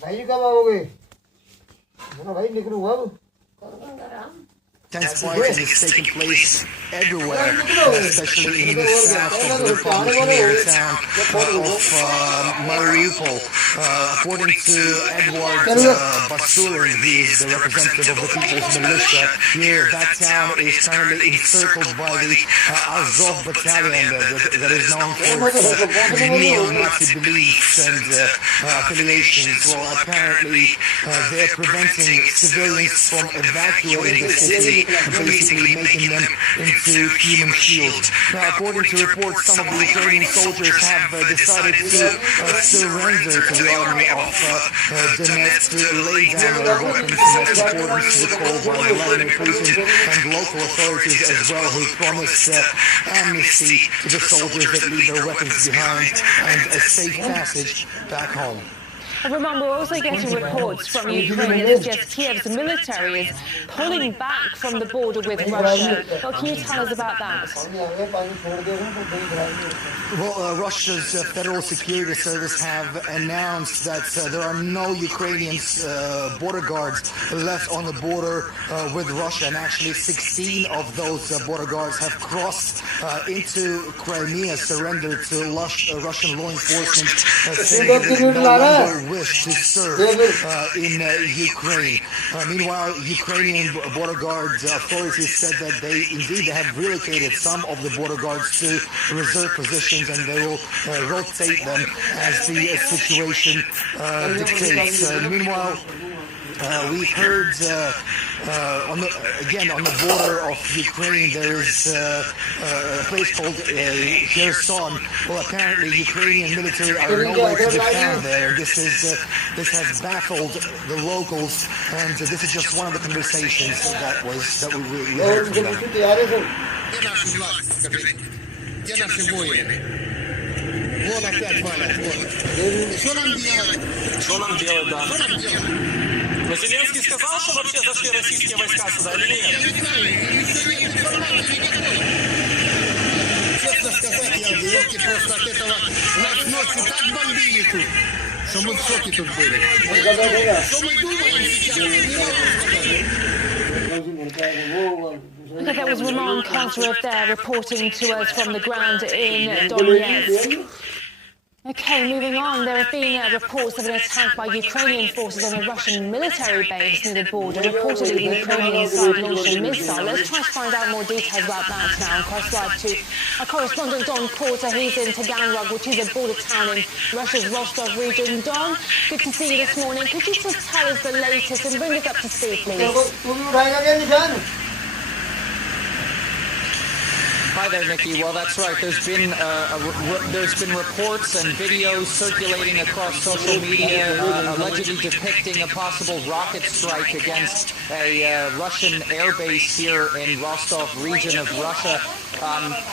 भाई कब आओगे? बोला भाई निकलूंगा अब। Tense fighting is taking place everywhere, especially in the south of the Republic near the town of Mariupol. According to Edward Basulin, he is the representative of the People's Militia here. That town is currently encircled by the Azov Battalion that is known for its neo-Nazi beliefs and affiliations. Well, apparently they're preventing civilians from evacuating the city, basically making them into human shields. Now, according to reports, some of the Ukrainian soldiers have decided to surrender to the army of Donetsk to lay down their weapons, and that's according to the call by Vladimir Putin and local authorities as well, who promised amnesty to the soldiers that leave their weapons behind and a safe passage back home. Remember, we're also getting reports from Ukraine that suggests Kiev's military is pulling back from the border with Russia. What can you tell us about that? Well, Russia's Federal Security Service have announced that there are no Ukrainian border guards left on the border with Russia, and actually 16 of those border guards have crossed into Crimea, surrendered to Russian law enforcement, saying that they no longer wish to serve in Ukraine. Meanwhile, Ukrainian border guard authorities said that they have relocated some of the border guards to reserve positions, and they will rotate them as the situation dictates. Meanwhile, we've heard on the border of Ukraine there is a place called Kherson. Well, apparently Ukrainian military are nowhere to be found there. This has baffled the locals, and this is just one of the conversations that we heard from them. Где наши воины? Вон опять валят, вон. Что нам делать? Что нам делать, да? Что нам делать? Но Зеленский сказал, что вообще зашли российские войска сюда или нет? Я не знаю, информации никакой. Честно сказать, я в шоке просто от этого. Нас ночью так бомбили тут, что мы в шоке тут были. Что мы думаем сейчас? Okay, that was Roman Kosarov there reporting to us from the ground in Donetsk. Okay, moving on, there have been reports of an attack by Ukrainian forces on a Russian military base near the border. Reportedly, the Ukrainian side launched a missile. Let's try to find out more details about that now and cross live to our correspondent Don Porter. He's in Taganrog, which is a border town in Russia's Rostov region. Don, good to see you this morning. Could you just tell us the latest and bring us up to speed, please? Hi there, Nikki. Well, that's right. There's been reports and videos circulating across social media allegedly depicting a possible rocket strike against a Russian airbase here in Rostov region of Russia.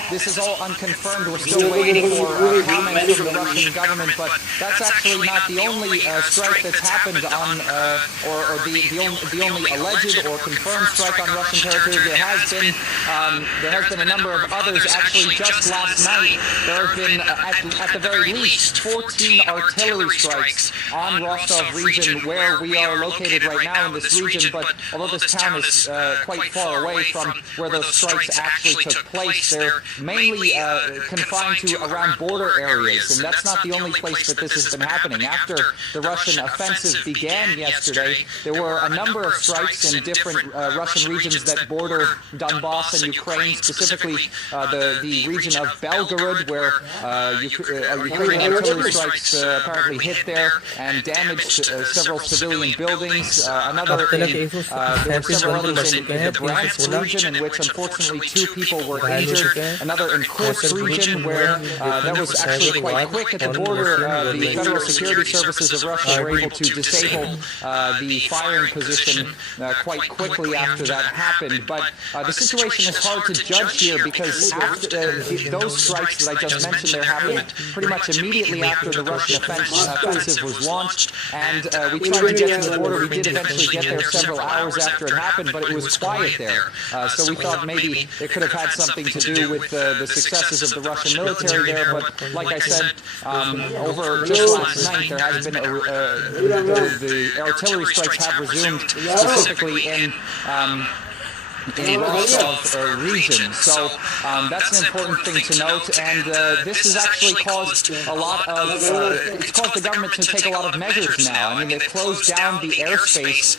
This is all unconfirmed. We're still waiting for comments from the Russian government, but that's actually not the only strike that's happened on, or the only alleged or confirmed strike on Russian territory. There has been a number of others. Actually, just last night, there have been, at the very least, 14 artillery strikes on Rostov region, where we are located right now in this region. But although this town is quite far away from where those strikes actually took place, they're mainly confined to around border areas, and that's not the only place that this has been happening. After the Russian offensive began yesterday, there were a number of strikes in different Russian regions that border Donbass and Ukraine, specifically the region of Belgorod, where Ukrainian artillery strikes apparently hit there and damaged several civilian buildings. There were several others in the Bryansk region, in which unfortunately 2 people were injured. Another in Kursk region, where that was actually quite quick at the border. The Federal Security Services of Russia were able to disable the firing position quite quickly after that happened. But the situation is hard to judge here, because after those strikes that I just mentioned there happened pretty much immediately after the Russian offensive was launched, and we tried to get to the border. We did eventually get there several hours after it happened, but it was quiet there. So we thought maybe it could have had something to to do with the successes of the Russian military there, but like I said, over just last night, there has been the artillery strikes have resumed specifically in Rostov region. So that's an important thing to note, and this has actually caused a lot of, it's caused the government to take a lot of measures now. I mean, they've closed down the airspace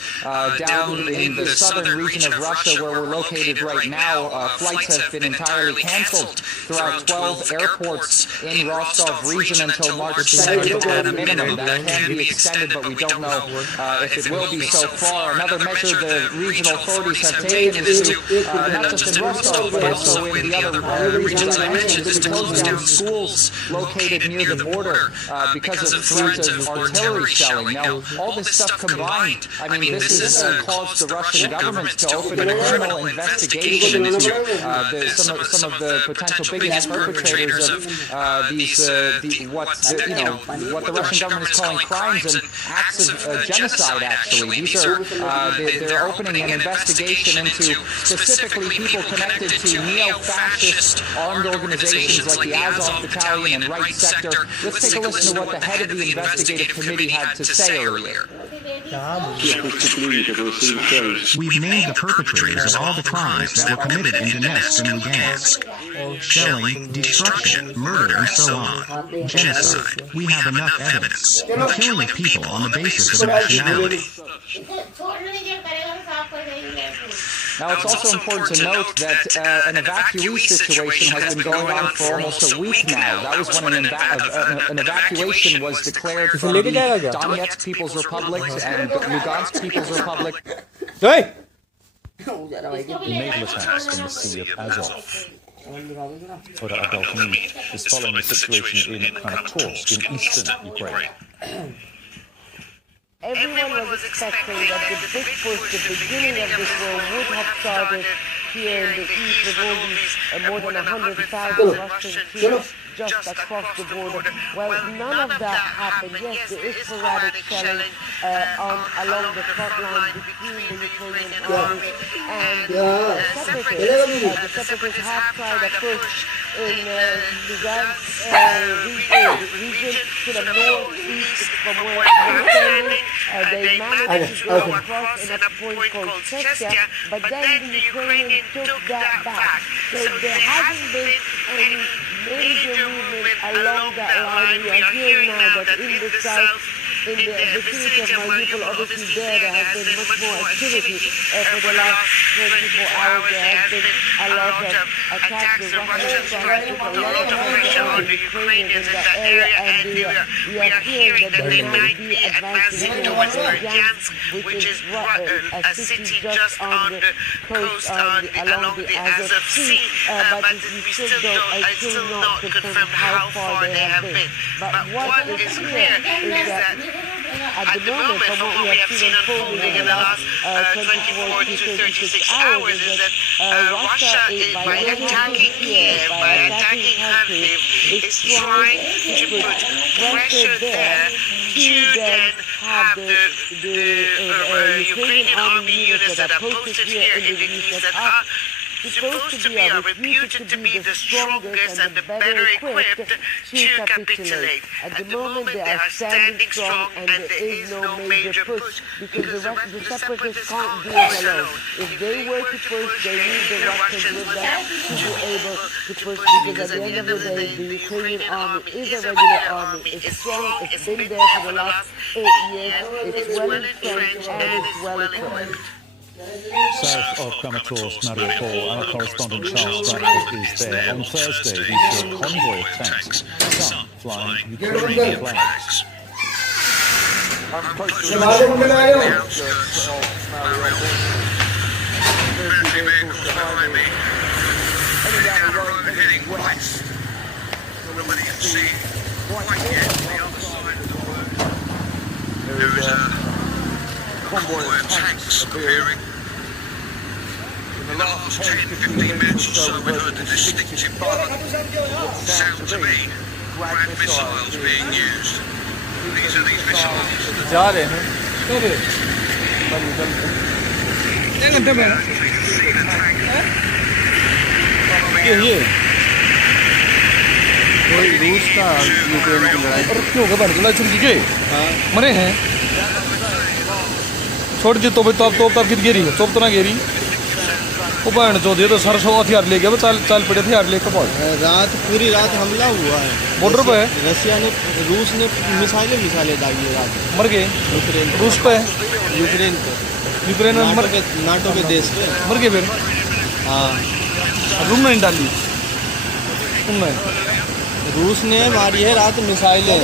down in the southern region of Russia where we're located right now. Flights have been entirely canceled throughout 12 airports in Rostov region until March 2nd at a minimum. That can be extended, but we don't know if it will be so far. Another measure the regional authorities have taken is not just in Rostov, but also in the other regions I mentioned, is to close down schools located near the border because of threats of artillery shelling. Now, all this stuff combined, I mean, this has caused the Russian government to open a criminal investigation into some of the potential biggest perpetrators of what the Russian government is calling crimes and acts of genocide. Actually, these are they're opening an investigation into specifically people connected to neo-fascist armed organizations like the Azov Battalion and Right Sector. Let's take a listen to what the head of the investigative committee had to say earlier. We've named the perpetrators of all the crimes that were committed in Donetsk and Lugansk. Shelling, destruction, murder, and so on. Genocide. We have enough evidence. The killing of people on the basis of nationality. Now, it's also important to note that an evacuee situation has been going on for almost a week now. That was when an evacuation was declared from the Donetsk People's Republic and Lugansk People's Republic. Hey! The naval attacks in the Sea of Azov for the adult need is following the situation in Kramatorsk in eastern Ukraine. Everyone was expecting that the big push, the beginning of this war would have started here in the east with all these more than 100,000 Russian troops just across the border. Well, none of that happened. Yes, there is sporadic shelling along the front line between the Ukrainian armies and the separatists. The separatists have tried a push in Lugansk region to the northeast from where we're standing. They managed to go across in a point called Chestia, but then the Ukrainians took that back. So there hasn't been any major movement along that line. We are hearing now that in the south, in the vicinity of Mariupol, obviously there has been much more activity for the last 24 hours. There has been a lot of attacks. The Russians tried to put a lot of pressure on the Ukrainians in that area, and we are hearing that they might be advancing towards Bryansk, which is a city just on the coast along the Azov Sea. But we still not confirmed how far they have been. But what is clear is that at the moment, from what we have seen unfolding in the last 24 to 36 hours, is that Russia, by attacking Kiev, by attacking Kharkiv, is trying to put pressure there to then have the Ukrainian army units that are posted here in the east that are supposed to be reputed to be the strongest and the better equipped to capitulate. At the moment they are standing strong and there is no major push because the separatists can't do it alone. If they were to push, they need the Russians with them to be able to push because at the end of the day the Ukrainian army is a regular army. It's strong, it's been there for the last 8 years, it's well entrenched and it's well equipped. South of Kramatorsk, Mariupol, our correspondent Charles Bradford is there. On Thursday, we saw a convoy of tanks, some flying Ukrainian flags. Heading west. Nobody can see quite yet the other side of the road. There is a convoy of tanks appearing. In the last 10-15 minutes or so, we've heard the distinctive buzz. Sounds to me like missiles being used. These are these missiles. See the tank following ये रूस का Ukraine की लड़ाई क्यों होगा बन गया चुन के मरे हैं छोड़ दी तो तब कित गिरी तोप तो ना गिरी वो बहन चो दे तो सरसों हथियार ले गया चाल पड़े हथियार लेकर पहुंच रात पूरी रात हमला हुआ है बॉर्डर पे रशिया ने रूस ने मिसाइलें डाली रात मर गए यूक्रेन रूस पे यूक्रेन में मर के नाटो के देश पे मर गए फिर हाँ रूम में नहीं डाली तुमने रूस ने मारी है रात मिसाइलें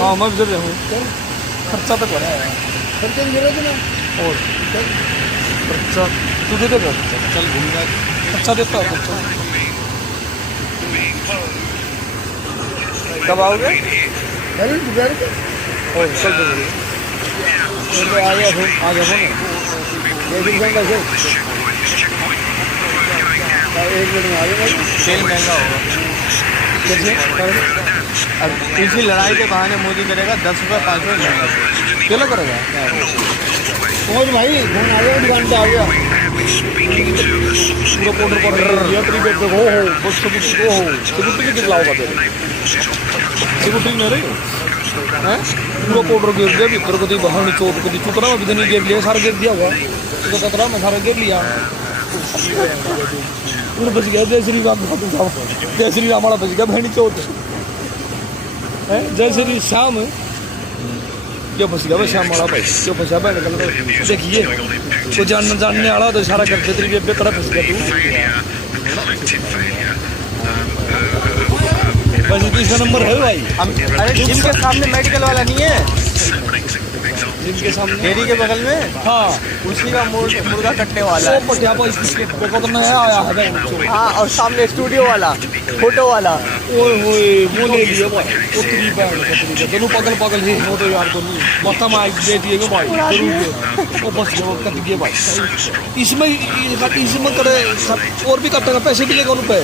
हाँ मैं भी रहा हूँ खर्चा तो करा है और खर्चा तू दे देगा चल घूम जा अच्छा देता हो खर्चा कब आओगे और चल दे आ गया हो एक मिनट में आ गया तेल महंगा होगा अब इसी लड़ाई के बहाने मोदी करेगा 10 रुपये 5 रुपये महंगा केला करेगा और भाई फोन आ गया दुकान पे आ गया पूरा पाउडर ये तेरी बेट पे हो बस सबूत के लाओगा तेरे सबूत नहीं रही हैं पूरा पाउडर गिर गया भीतर को दी बाहर चोट को दी चुकरा में भी नहीं गिर लिया सारा गिर दिया होगा तो कतरा में सारा गिर लिया पूरा बच गया जय श्री राम हमारा बच गया बहनी चोट है जय श्री श्याम क्यों फंस गया श्याम वाला भाई क्यों फंसा भाई निकल देखिए तो जानने वाला तो इशारा करते तेरी बेबे कड़ा फंस गया तू बस तीसरा नंबर है भाई अरे जिनके सामने मेडिकल वाला नहीं है जिनके सामने डेरी के बगल में हाँ उसी का मुर्गा कटने वाला है तो नया आया है हाँ और सामने स्टूडियो वाला फोटो वाला ओए होए वो ले लिया भाई वो तेरी बैंड दोनों पागल ही वो तो यार दोनों मत्ता मार दे दिएगा भाई जरूर वो बस वो कट गया भाई इसमें करे और भी कटेगा पैसे भी लेगा उन पे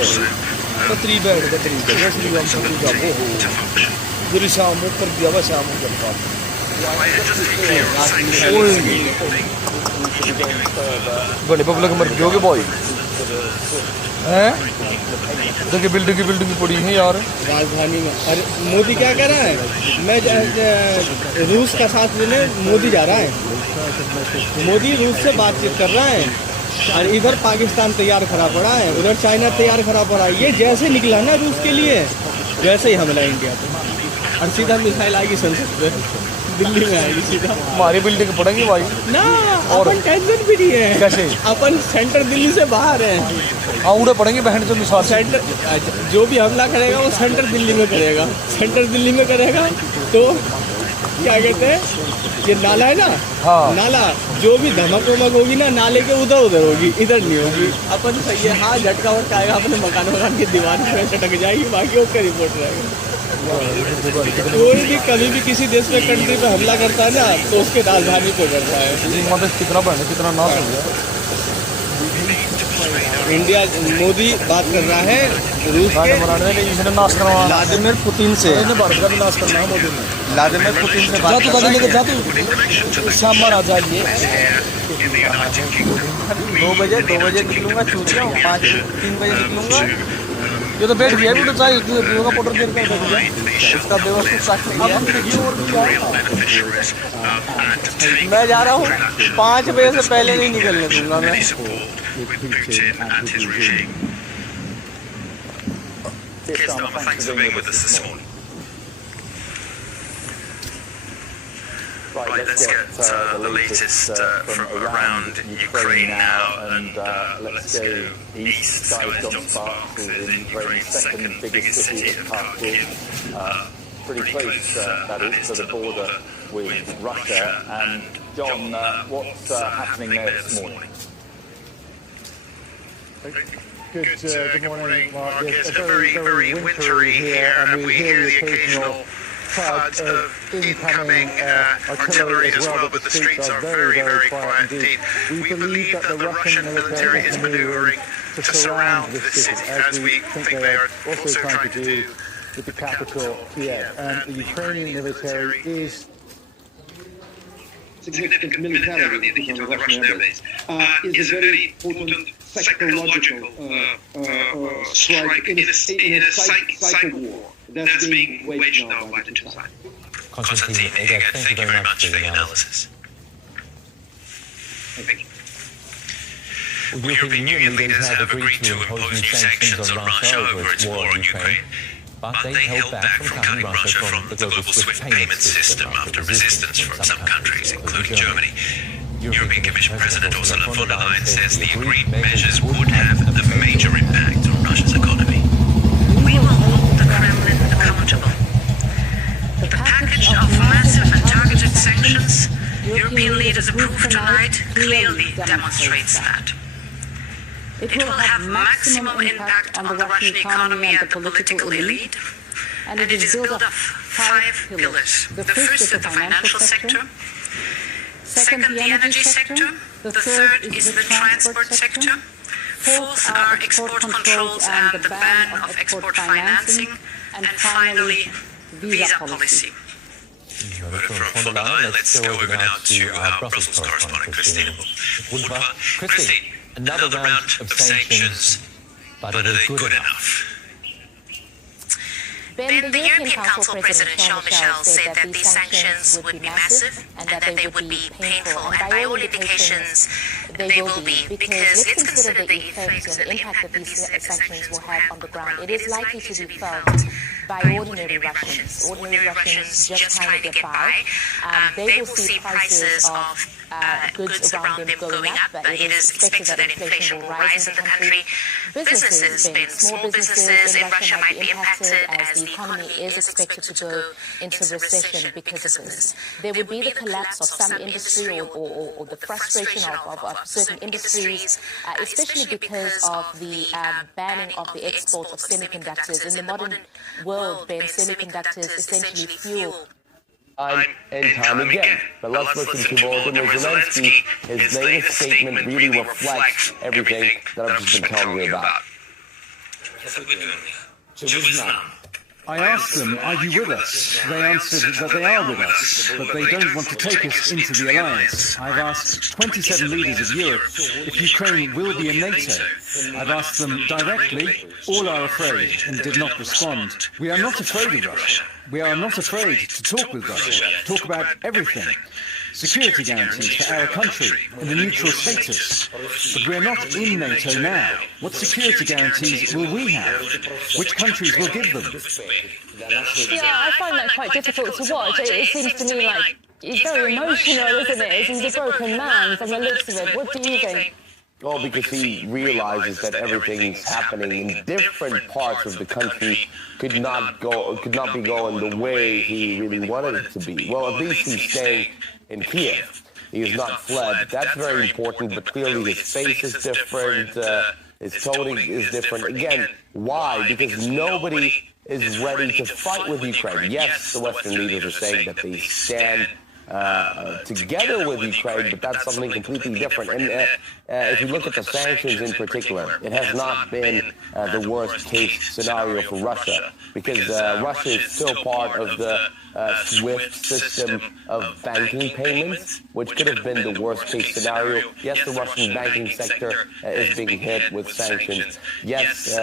कतरी बैंड कतरी श्री राम सब जा वो गुरु शाम कर दिया बस शाम कर बड़े पब्लिक मर गए बॉय हैं देखिए बिल्डिंग पड़ी है यार राजधानी में। अरे मोदी क्या कह रहा है मैं रूस का साथ लेने मोदी जा रहा है मोदी रूस से बातचीत कर रहा है और इधर पाकिस्तान तैयार खड़ा पड़ा है उधर चाइना तैयार खड़ा पड़ा है ये जैसे निकला ना रूस के लिए वैसे ही हमला इंडिया पे और सीधा मिसाइल आएगी संसद पे दिल्ली में आएगी सीधा हमारी बिल्डिंग पड़ेगी भाई ना अपन टेंशन भी नहीं है कैसे अपन सेंटर दिल्ली से बाहर है हाँ उड़े पड़ेंगे बहन जो मिसाल सेंटर जो भी हमला करेगा वो सेंटर दिल्ली में करेगा सेंटर दिल्ली में करेगा तो क्या कहते हैं ये नाला है ना हाँ नाला जो भी धमक वमक होगी ना नाले के उधर होगी इधर नहीं होगी अपन सही है हाँ झटका वटका आएगा अपने मकान की दीवार में चटक जाएगी बाकी उसका रिपोर्ट रहेगा कोई भी कभी भी किसी देश में कंट्री पे हमला करता है ना तो उसके राजधानी पे करता है कितना बढ़ कितना नाश हो गया इंडिया मोदी बात कर रहा है रूस के इसने नाश करवाना व्लादिमीर पुतिन से भारत का भी नाश करना है मोदी ने व्लादिमीर पुतिन से बात कर रहा है शाम आ जाइए 2 बजे निकलूंगा चूतिया 3 बजे निकलूंगा ये तो बैठ गया तो चाहिए का पाउडर देर कर दिया इसका व्यवस्थित साक्षी मैं जा रहा हूँ 5 बजे से पहले नहीं निकलने दूंगा मैं Thanks for being with us this morning. Right, let's get the latest from around Ukraine now, and let's go east. Skies John Sparks is in Ukraine's second biggest city of Kharkiv, pretty close, that is, to the border with Russia. And John, what's happening there this morning? Good morning, Mark. It's very, very wintry here, and we hear the occasional thud of incoming artillery as well, but the streets are very, very quiet indeed. We believe that the Russian military is maneuvering to surround the city, as we think they are also trying to do with the capital, Kiev. And the Ukrainian military is significant militarily on the Russian airbase. Is a very important psychological strike in a cycle war that's being waged now by the two sides. Konstantin, again, thank you very much for the analysis. Thank you. Well, European leaders have agreed to impose new sanctions on Russia over its war on Ukraine, but they held back from cutting Russia from the global SWIFT payment system after resistance from some countries, including Germany. European Commission President Ursula von der Leyen says the agreed measures would have a major impact on Russia's economy. We will hold the Kremlin accountable. The package of massive and targeted sanctions European leaders approved tonight clearly demonstrates that. It will have maximum impact on the Russian economy and the political elite, and it is built of 5 pillars. The first is the financial sector, second the energy sector, the third is the transport sector, fourth are export controls and the ban of export financing, and finally, visa policy. From von der Leyen, let's go over now to our Brussels correspondent, Christine Woodward. Christine, another round of sanctions, but are they good enough? Ben, the European Council President Charles Michel said that these sanctions would be massive and that they would be painful, and by all indications they will be, because let's consider the effects and the impact that these sanctions will have on the ground. It is likely to be felt by ordinary Russians. Ordinary Russians just trying to get by. They will see prices of goods around them going up, but it is expected that inflation will rise in the country. Businesses, small businesses in Russia might be impacted as the economy is expected to go into recession because of this. There would be the collapse of some industry or the frustration of certain industries, especially because of the banning of the export of semiconductors. In the modern world, Ben, semiconductors essentially fuel time and time again. But let's listen to Volodymyr Zelensky. His latest statement really reflects everything that I've just been telling you about. I asked them, are you with us? They answered that they are with us, but they don't want to take us into the alliance. I've asked 27 leaders of Europe if Ukraine will be in NATO. I've asked them directly, all are afraid and did not respond. We are not afraid of Russia. We are not afraid to talk with Russia, talk about everything. Security guarantees for our country and a neutral status. But we're not in NATO now. What security guarantees will we have? Which countries will give them? Yeah, I find that quite difficult to watch. It seems to me like he's very emotional, isn't it? He's a broken man from the looks of it. What do you think? Well, because he realizes that everything's happening in different parts of the country could not be going the way he really wanted it to be. Well, at least he's staying in Kiev. He has not fled. That's very important, but clearly his face is different, his tone is different. Again, why? Because nobody is ready to fight with Ukraine. Yes, the Western leaders are saying that they stand together with Ukraine, but that's something completely different. And if you look at the sanctions in particular, it has not been the worst case scenario for Russia, because Russia is still part of the SWIFT system of banking payments, which could have been the worst case scenario. Yes, the Russian banking sector is being hit with sanctions. Yes,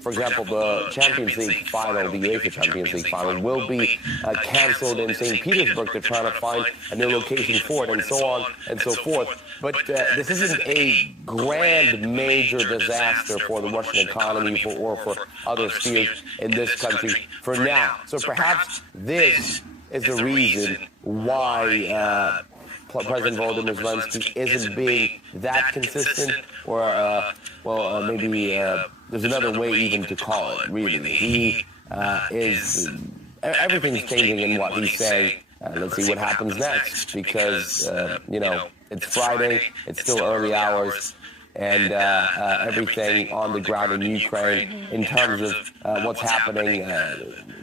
for example, the Champions League final, the UEFA Champions League final, will be cancelled in St. Petersburg. They're trying to find a new location for it, and so on and so forth. But this isn't a grand major disaster for the Russian economy or for other spheres in this country for now. So perhaps this is the reason why President Volodymyr Zelensky isn't being that consistent, or maybe there's another way even to call it, really. He everything's changing in what he's saying. Let's see what happens next, because, it's Friday, it's still early hours, and everything on the ground in Ukraine in terms of what's happening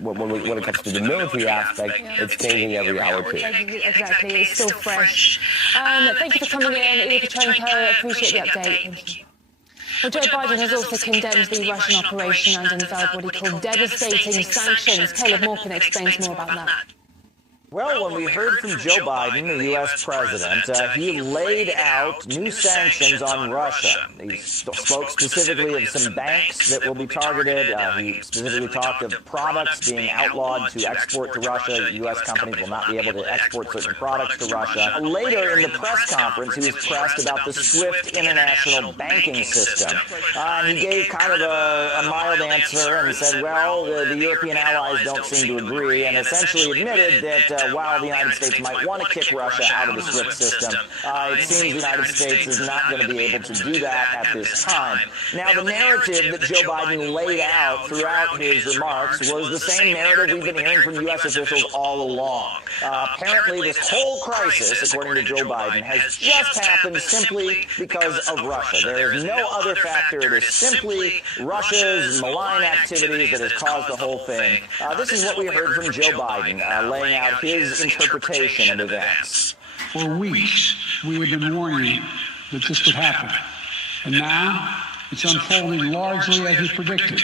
when it comes to the military aspect, it's changing every hour too. Exactly, it's still fresh. Thank you for coming in, Ilya Petrenko. Appreciate the update. Thank you. Well, Joe Biden has also condemned the Russian operation and unveiled what he called devastating sanctions. Caleb Morgan explains more about that. Well, when we heard from Joe Biden, the U.S. president, he laid out new sanctions on Russia. He spoke specifically of some banks that will be targeted. He specifically talked of products being outlawed to export to Russia. U.S. companies will not be able to export certain products to Russia. Later in the press conference, he was pressed about the SWIFT international banking system. And he gave kind of a mild answer and said, well, the European allies don't seem to agree, and essentially admitted that while the United States might want to kick Russia out of the SWIFT system, it seems the United States is not going to be able to do that at this time. Now, the narrative that Joe Biden laid out throughout his remarks was the same narrative we've been hearing from U.S. officials all along. Apparently, this whole crisis, according to Joe Biden, has just happened simply because of Russia. There is no other factor. It is simply Russia's malign activities that has caused the whole thing. This is what we heard from Joe Biden, laying out his interpretation of events. For weeks, we have been warning that this would happen. And now, it's unfolding largely as we predicted.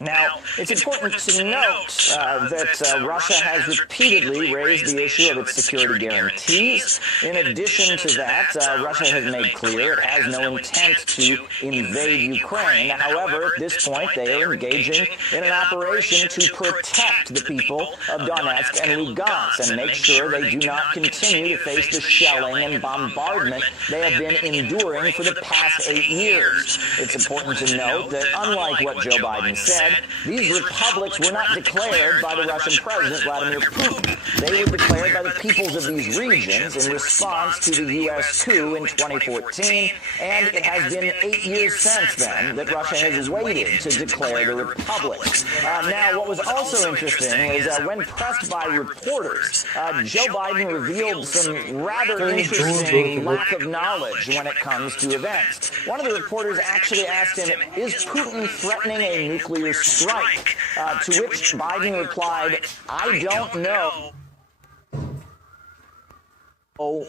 Now, it's important to note that Russia has repeatedly raised the issue of its security guarantees. In addition to that, Russia has made clear it has no intent to invade Ukraine. However, at this point, they are engaging in an operation to protect the people of Donetsk and Lugansk and make sure they do not continue to face the shelling and bombardment they have been enduring for the past 8 years. It's important to note that unlike what Joe Biden said, these republics were not declared by the Russian president, Vladimir Putin. They were declared by the peoples of these regions in response to the U.S. coup in 2014, and it has been 8 years since then that Russia has waited to declare the republics. Now, what was also interesting is when pressed by reporters, Joe Biden revealed some rather interesting lack of knowledge when it comes to events. One of the reporters actually asked him, is Putin threatening a nuclear strike, to which Biden replied, I don't know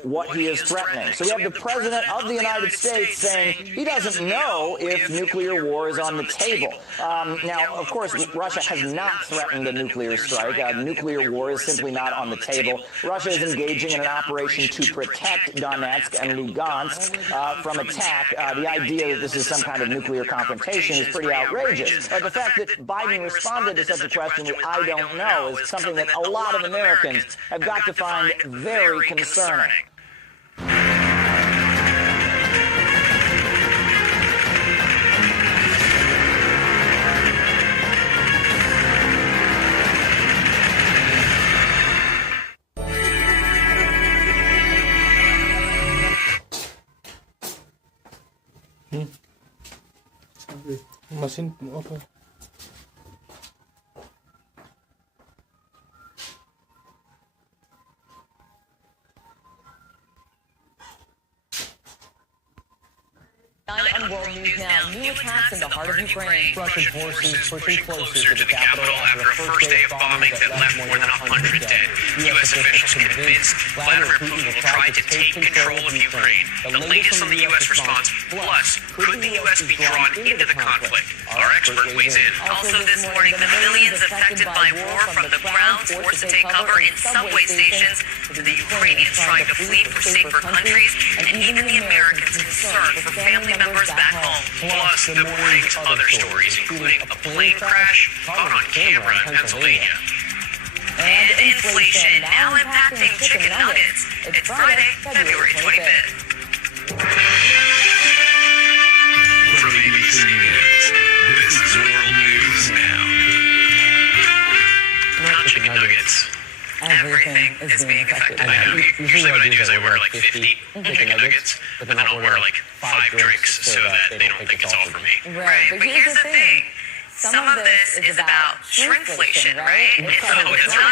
what he is threatening. So we have the President of the United States saying he doesn't know if nuclear war is on the table. Now, of course, Russia has not threatened a nuclear strike. Nuclear war is simply not on the table. Russia is engaging in an operation to protect Donetsk and Lugansk from attack. The idea that this is some kind of nuclear confrontation is pretty outrageous. The fact that Biden responded to such a question with I don't know is something that a lot of Americans have got to find very concerning. Machine okay On world news now, new attacks in the heart of Ukraine. Russian forces pushing closer to the capital after a first day of bombings that left more than 100 dead. U.S. officials convinced Vladimir Putin will try to take control of Ukraine. The latest on the U.S. response, plus, could the U.S. be drawn into the conflict? Our expert weighs in. Also this morning, the millions affected by war from the ground forced to take cover in subway stations, to the Ukrainians trying to flee for safer countries, and even the Americans concerned for family members back home. Plus, the morning's other stories, including a plane crash caught on camera in Pennsylvania. And inflation now impacting chicken nuggets. It's Friday, February 25th. From ABC News, this is World News Now. Not chicken nuggets. Everything is being affected. I know. Usually what I do is I wear like 50 chicken nuggets, but then I'll order like 5 drinks so that they don't think it's all for me. Right, but here's the thing. Some of this is about shrinkflation, right? It's not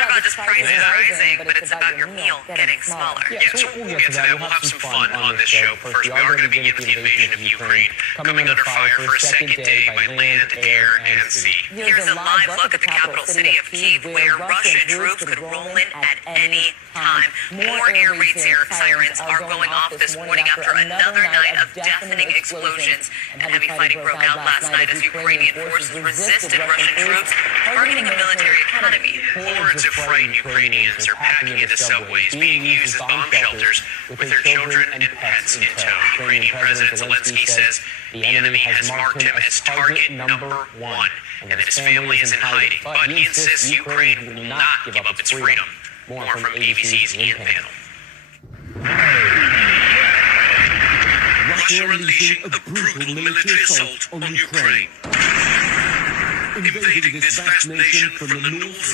about just prices rising, but it's about your meal getting smaller. Yeah, so we'll get to that. We'll have some fun on this show. First, we are going to begin with the invasion of Ukraine, coming under fire for a second day by land, air, and sea. Here's a live look at the capital city of Kyiv, where Russian troops could roll in at any time. More air raid sirens are going off this morning after another night of deafening explosions, and heavy fighting broke out last night as Ukrainian forces resisted Russian troops targeting a military academy. Hordes of frightened Ukrainians are packing into subways, being used as bomb shelters with their children and pets in tow. Ukrainian President Zelensky says the enemy has marked him as target number one, and that his family is in hiding. But he insists Ukraine will not give up its freedom. More from ABC's Ian Panel. Russia unleashing a brutal military assault on Ukraine, invading this vast nation from the north,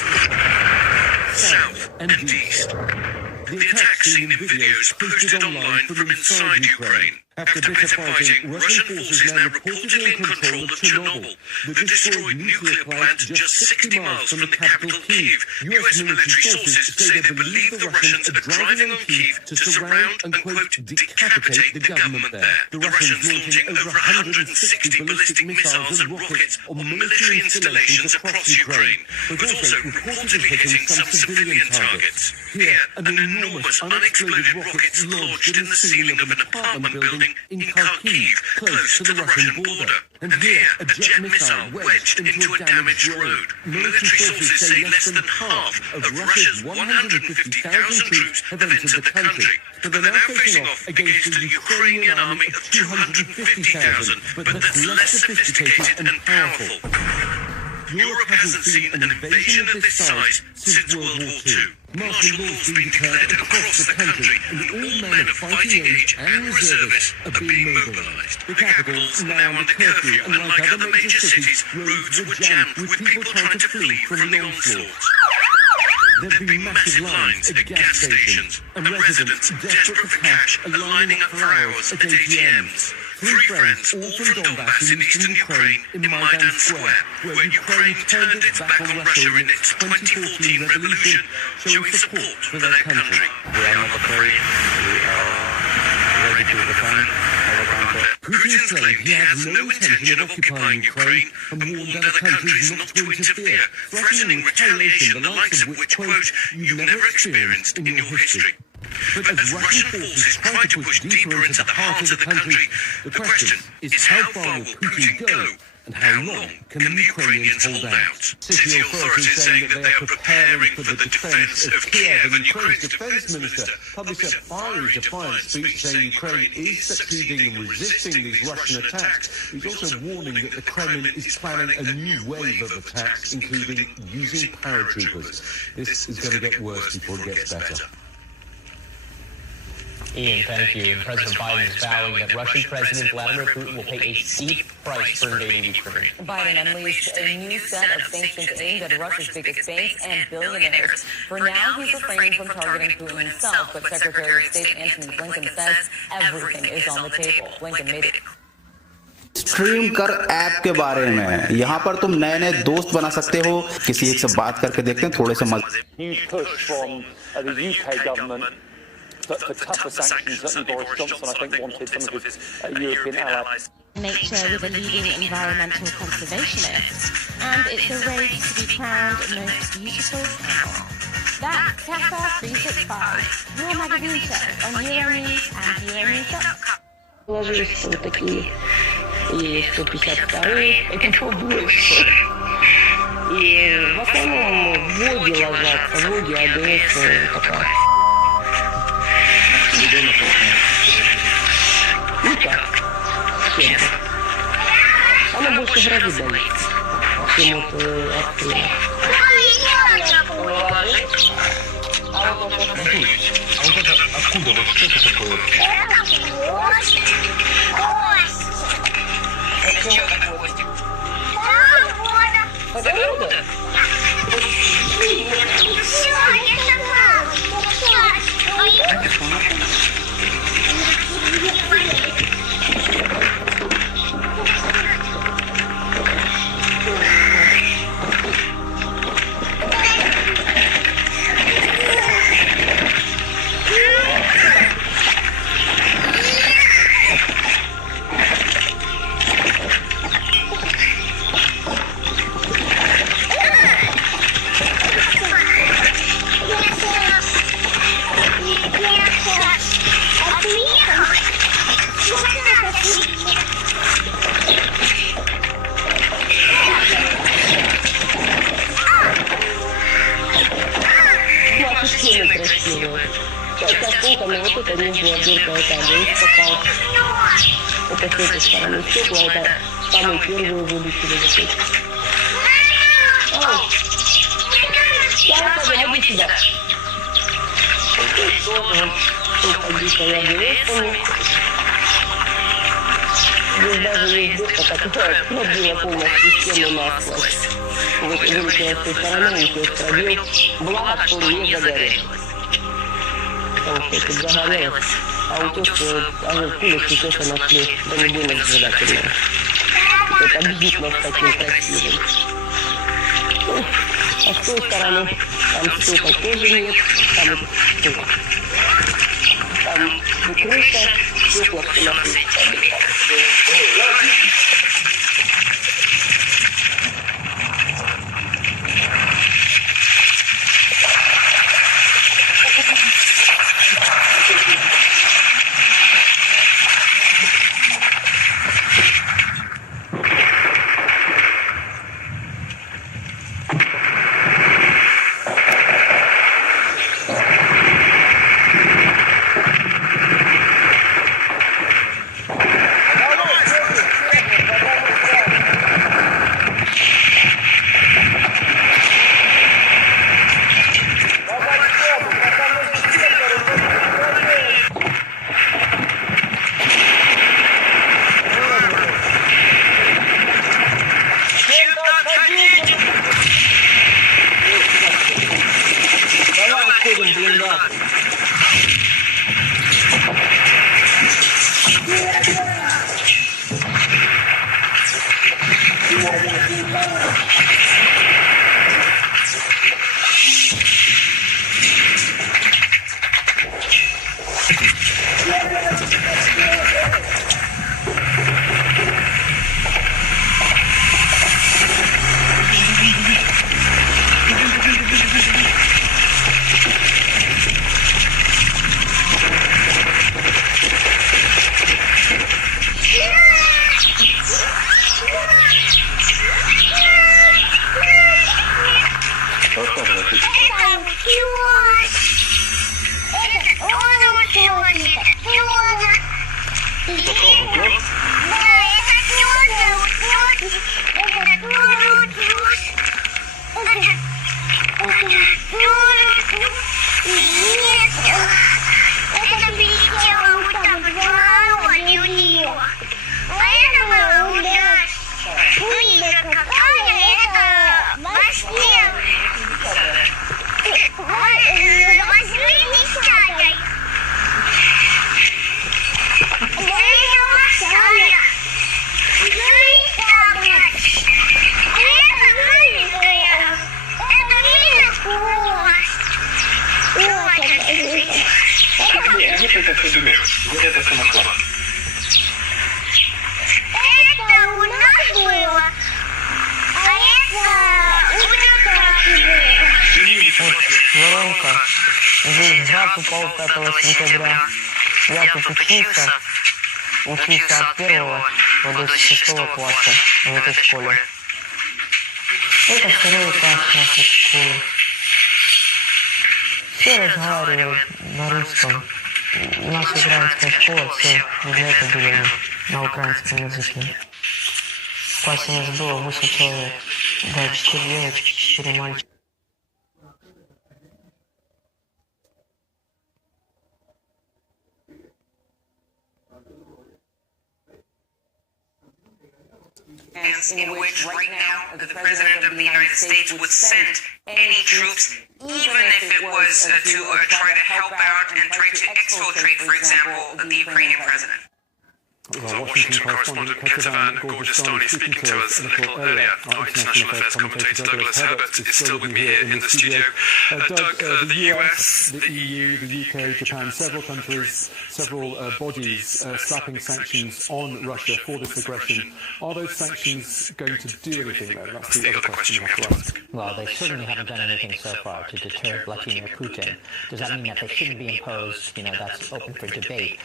south and east. The attacks seen in videos posted online from inside Ukraine. After bitter fighting, Russian forces now reportedly in control of Chernobyl, the destroyed nuclear plant just 60 miles from the capital Kyiv. US military sources say they believe the Russians are driving on Kyiv to surround and, quote, decapitate the government there. The Russians launching over 160 ballistic missiles and rockets on military installations across Ukraine, but also reportedly hitting some civilian targets. Here, an enormous unexploded rocket lodged in the ceiling of an apartment building in Kharkiv, close to the Russian border. And here, a jet missile wedged into a damaged road. Military sources say less than half of Russia's 150,000 troops have entered the country. But they're now facing off against a Ukrainian army of 250,000, but that's less sophisticated and powerful. Europe hasn't seen an invasion of this size since World War II. Martial law's been declared across the country, and all men of fighting age and reservists are being mobilized. The capital is now under curfew, and like other major cities, roads were jammed with people trying to flee from the onslaughts. There have been massive lines at gas stations, and residents desperate for cash are lining up for hours at ATMs. Three friends, all from Donbass in eastern Ukraine, in Maidan Square, where Ukraine turned its back on Russia in its 2014 revolution, showing support for their country. We are not afraid. We are ready to defend our country. Putin claimed he has no intention of occupying Ukraine and warned other countries not to interfere, threatening retaliation the likes of which, quote, you've never experienced in your history. But as Russian forces try to push deeper into the heart of the country, the question is how far will Putin go and how long can the Ukrainians hold out? City authorities saying that they are preparing for the defense of Kiev, and Ukraine's defense minister published a fiery defiant speech saying Ukraine is succeeding in resisting these Russian attacks. He's also warning that the Kremlin is planning a new wave of attacks, including using paratroopers. This is going to get worse before it gets better. Ian, thank you. And President Biden is vowing that Russian President Vladimir Putin will pay a steep price for invading Ukraine. Biden unleashed a new set of sanctions aimed at Russia's biggest banks and billionaires. For now, he's refraining from targeting Putin himself, but Secretary of State Antony Blinken says everything is on the table. Blinken made it. Stream कर app के बारे में यहाँ पर तुम नए नए दोस्त बना सकते हो किसी एक से बात करके देखते हैं थोड़े से मजे Huge push from the UK government for tougher sanctions. Certainly Boris Johnson, I think, wanted some of his European allies. Nature with a leading environmental conservationist, and it's a race to be crowned most beautiful cow. That's Cafe 365, your magazine show on Euronews and Euronews.com. Ложились вот такие, и 152-й, это побольше. И в основном воги ложатся, воги, АДС такая. Ну так, чем? Она больше грозы боится, чем вот открыла. А вот это откуда? Вот что это такое? Это что такое, Костик? Погода? Все, я сама. Yes. поэтому вот эта нижняя дырка, это огонь попал. Это с этой стороны стекла, это самые первые вылетели вот эти. Ходи сюда. Здесь тоже побитая грецками. Здесь даже есть дырка, которая пробила полностью стену насквозь. Вот вылетела с той стороны, здесь пробил. Благо, что не загорелось. Потому что тут загорелось. А утес, они в пулях сейчас нашли бронебойных сжигательных. Это бит нас таким красивым. А с той стороны там стекол тоже нет. Там крыша, стекла все на Воронка. Здесь град упал 5 сентября. Я тут учился от 1 до 6 класса в этой школе. Это второй этаж нашей школы. Все разговаривают на русском. Наша украинская школа, все предметы были на украинском языке. В классе нас было 8 человек. Да, 4 девочки, 4 мальчика. In which right now the President of the United States would send any troops, even if it was to try to help out and try to exfiltrate, for example, the Ukrainian president. Our Washington correspondent Ketavan Gorgestani speaking to us a little earlier. Our international affairs commentator Douglas Herbert is still with me here in the studio. Doug, the US, the EU, the UK, Japan, several countries, several bodies slapping sanctions on Russia for this aggression. Are those sanctions going to do anything though? That's the other question we have to ask. Well, they certainly haven't done anything so far to deter Vladimir Putin. Does that mean that they shouldn't be imposed? You know, that's open for debate.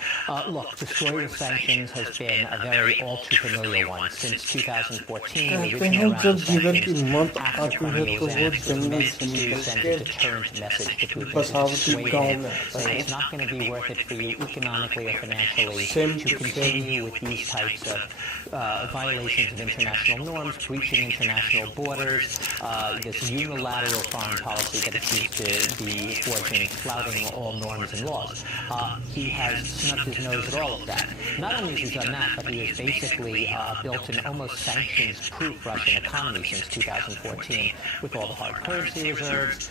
Look, destroy the sanctions, has been a very all too familiar one. Since 2014, the कहते original हैं round जब of जिगर की sanctions मौत after आती है Crimea तो was वो annexed was जंगल meant से to निकल send के a deterrent message to Putin to बसावती dissuade गांव him, में आता say है। it's not going to be worth it for you economically or financially Same to to continue same. with these types of violations of international norms, breaching international borders, this unilateral foreign policy that it seems to be forging, flouting all norms and laws. He has snubbed his nose at all of that. Not only has he done that, but he has basically built an almost sanctions-proof Russian economy since 2014, with all the hard currency reserves,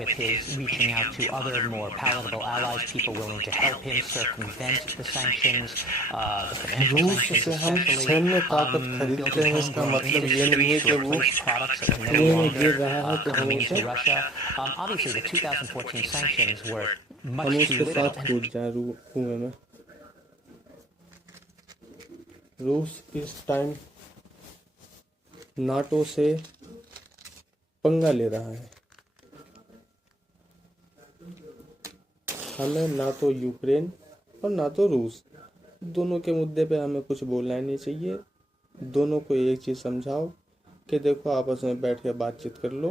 with his reaching out to other more palatable allies, people willing to help him circumvent the sanctions, the financial रूस sanctions से हम especially, सैन्य ताकत built खरीदते his हैं इसका homegrown मतलब ये नहीं है industries कि to वो replace products that were no plane longer गिर रहा है तो हम coming उसे into Russia. Obviously, the 2014 sanctions were हम much too उसके little. साथ कूद जाए कुएं में। रूस इस टाइम नाटो से पंगा ले रहा है। हमें ना तो यूक्रेन और ना तो रूस दोनों के मुद्दे पे हमें कुछ बोलना ही नहीं चाहिए। दोनों को एक चीज़ समझाओ कि देखो आपस में बैठ के बातचीत कर लो,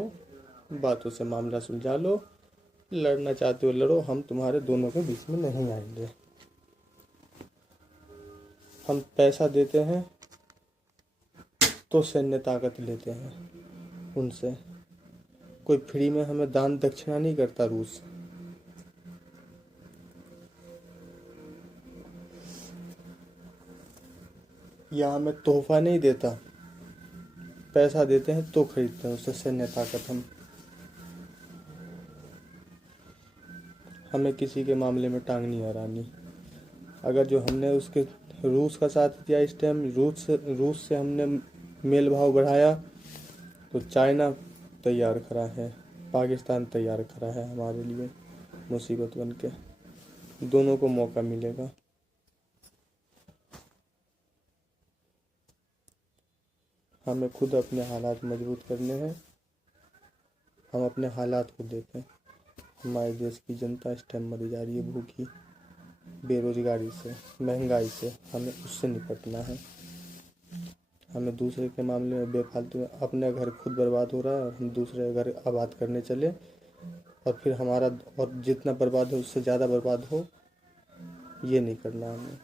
बातों से मामला सुलझा लो, लड़ना चाहते हो लड़ो, हम तुम्हारे दोनों के बीच में नहीं आएंगे। हम पैसा देते हैं तो सैन्य ताकत लेते हैं उनसे, कोई फ्री में हमें दान दक्षिणा नहीं करता रूस। या हमें तोहफा नहीं देता, पैसा देते हैं तो खरीदते हैं उससे सैन्य ताकत। हमें किसी के मामले में टांग नहीं अड़ानी। अगर जो हमने उसके रूस का साथ दिया इस टाइम, रूस से हमने मेल भाव बढ़ाया तो चाइना तैयार खड़ा है, पाकिस्तान तैयार खड़ा है हमारे लिए मुसीबत बन के। दोनों को मौका मिलेगा। हमें खुद अपने हालात मजबूत करने हैं। हम अपने हालात को देखें। हमारे देश की जनता इस टाइम मरी जा रही है भूखी, बेरोजगारी से, महंगाई से। हमें उससे निपटना है। हमें दूसरे के मामले में बेफालतू में अपने घर खुद बर्बाद हो रहा है और हम दूसरे घर आबाद करने चले और फिर हमारा और जितना बर्बाद हो उससे ज़्यादा बर्बाद हो, ये नहीं करना हमें।